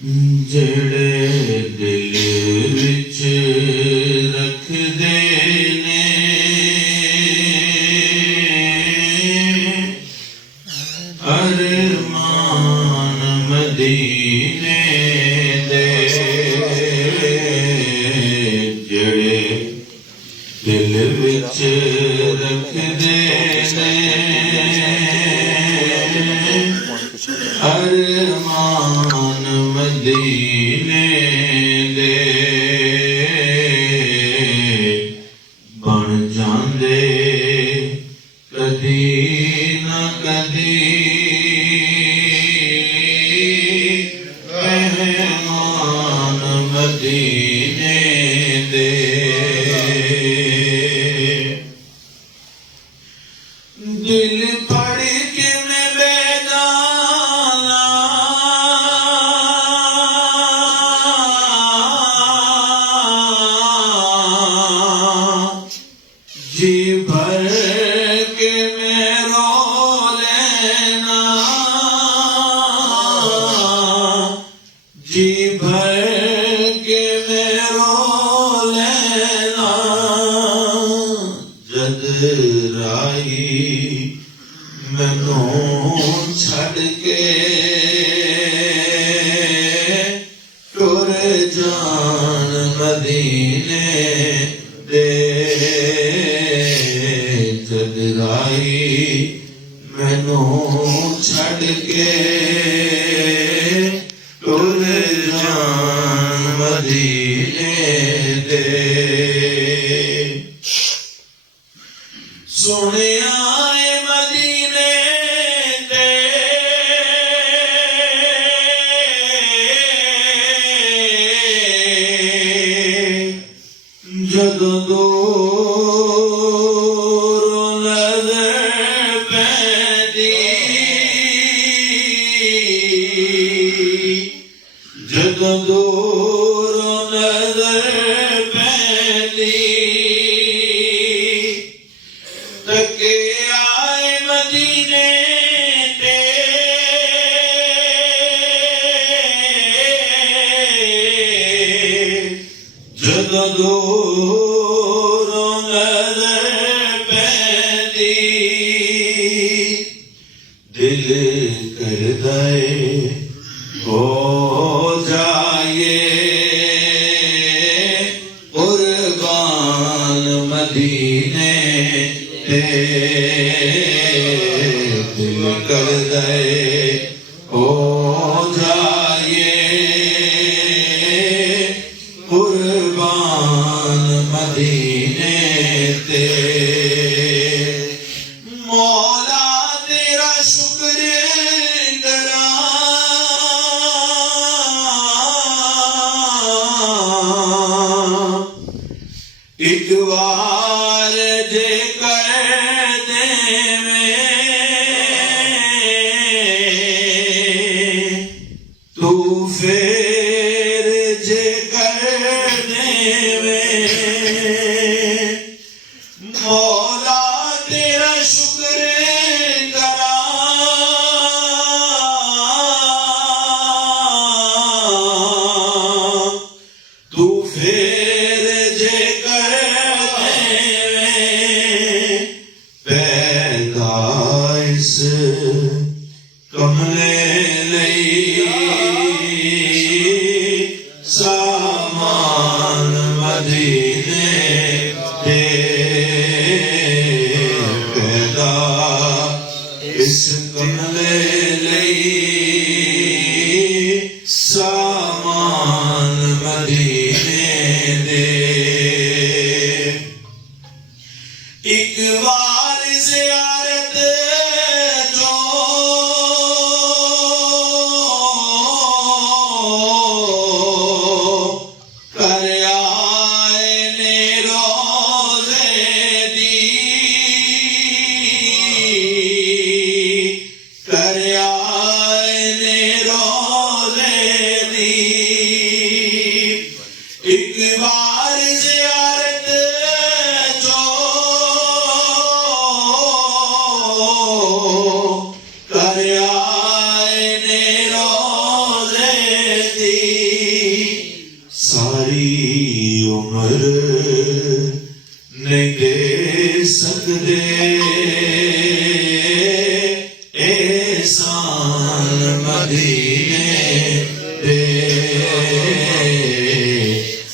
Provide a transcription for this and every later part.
ਜਿਹੜੇ ਦਿਲ ਵਿੱਚ ਰੱਖਦੇ ਨੇ ਅਰਮਾਨ ਮਦੀਨੇ ਦੇ, ਜਿਹੜੇ ਦਿਲ ਵਿੱਚ ਰੱਖਦੇ ਨੇ ਅਰਮਾਨ ਮਦੀਨੇ ਦੇ, ਬਣ ਜਾਂਦੇ ਕਦੀ ਨਾ ਕਦੀ ਮਹਿਮਾਨ ਮਦੀਨੇ ਦੇ। ਦਿਲ ਪੜ ਕੇ ਮੈਂ ਬੇਗਾਨਾ जी भर के मैं रो लेना, जी भर के मैं रो लेना, जद राही मैनू छड़ के टुर जान मदीने दे, जद राही मैनू छड़ के टुर जान मदीने दे। सुनिया मदीने दे जदों दूरों नज़र पैंदी, जदों दूरों नज़र पैंदी, तके आए मदीने ते जदों दूरों नज़र पैंदी, दिल करदा है हो जाए कुर्बान मदीने ते, दिल करदा है हो जाए कुर्बान मदीने ते। मौला तेरा शुक्र करा एक बार जे कर देवे तू फेर जे कर देवे, मौला तेरा शुक्र करा तू फेर जे कर देवे, पैदाइश कमले लई सारी उम्र नहीं दे सकते एहसान मदीने दे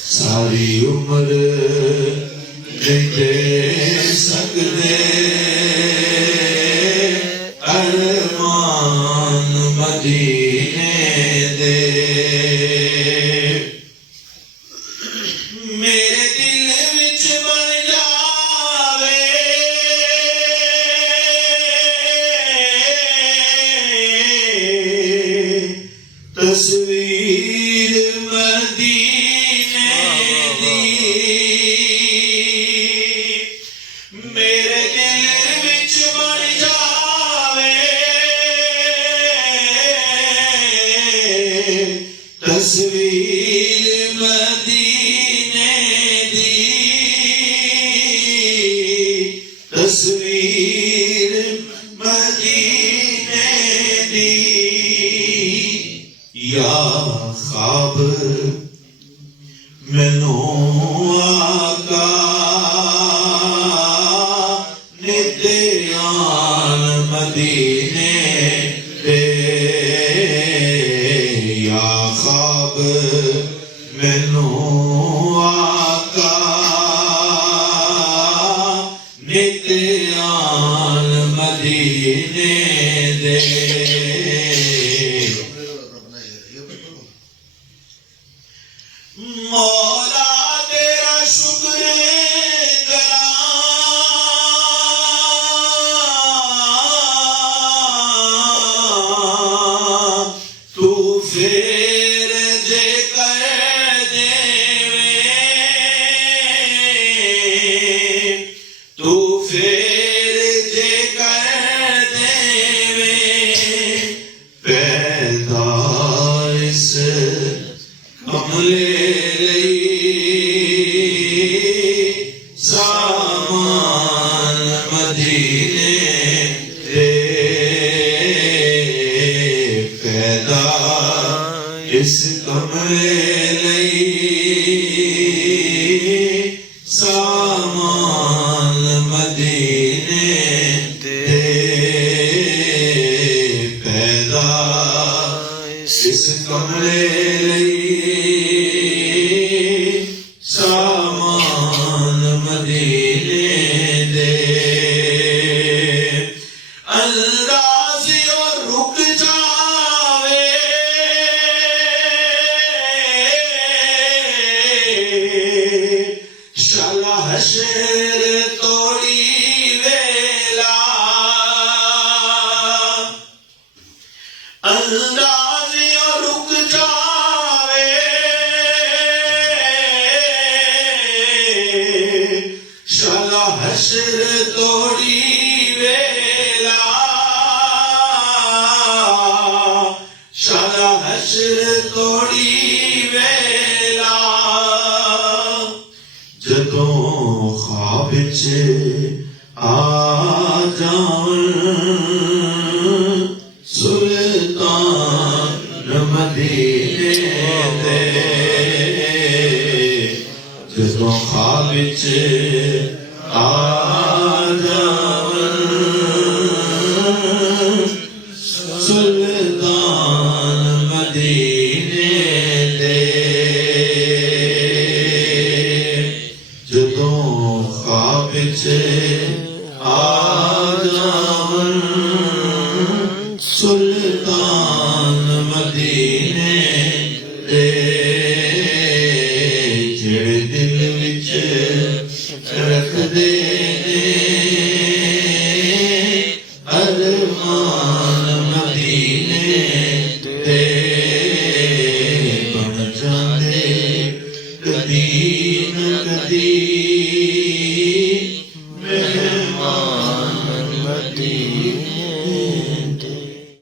सारी उम्र नहीं दे सकते अरमान मदीने दे मेरे दिल विच बन जावे तस्वीर मदीने दी मेरे दिल विच बन जावे तस्वीर मदीने दी तस्वीर मदीने दी या ख्वाब मैनू आका नित्यान मदीने दे या ख्वाब मैनू आका नित्यान मदीने दे मौला तेरा शुक्र करा तू फेर जे कर देवे तू फेर जे कर देवे पैदा इस कमले सामान मदीने दे पैदा इस कमले सामान मदीने दे पैदा इस कमले सामान मदीने दे अंदाज़ी और रुक जावे शाला हशर तोड़ी वेला अंदाज़ी और रुक जावे शाला हशर तोड़ी वेला शाला हशर तोड़ी वेला जदों ख्वाब च आ जावन सुल्तान मदीने दे जदों ख्वाब च आ जावन सुल्तान मदीने दे जदों ख्वाब च आ जावन सुल्तान मदीने दे जेड़े दिल विच रख दे